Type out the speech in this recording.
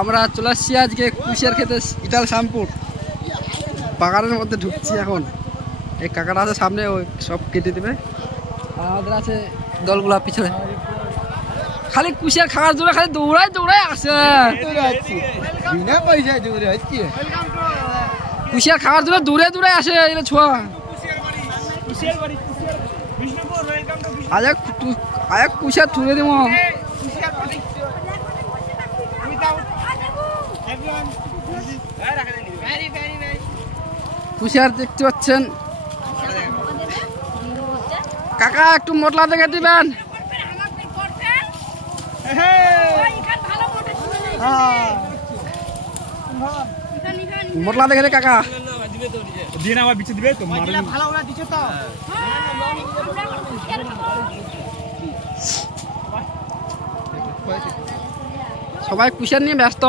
আমরা চলে আসছি আজকে কুশিয়ার খেতে ইটাল শ্যামপুর বাগানের মধ্যে ঢুকছি এখন। এই কাকাটা আছে সামনে, ওই সব কেটে দেবে। আর আমাদের আছে দলগুলা পিছনে, খালি কুশিয়ার খাওয়ার জন্য খালি দৌড়ায় দৌড়ায় আসে। কুশিয়ার খাওয়ার জন্য দূরে দূরে আসে এগুলো ছোঁয়া। আজ কুশিয়ার তুলে দেব। কুশিয়ার দেখতে পাচ্ছেন। কাকা একটু মোটলা দেখে দিবেন। মোটলা দেখে দে কাকা। সবাই কুশিয়ার নিয়ে ব্যস্ত।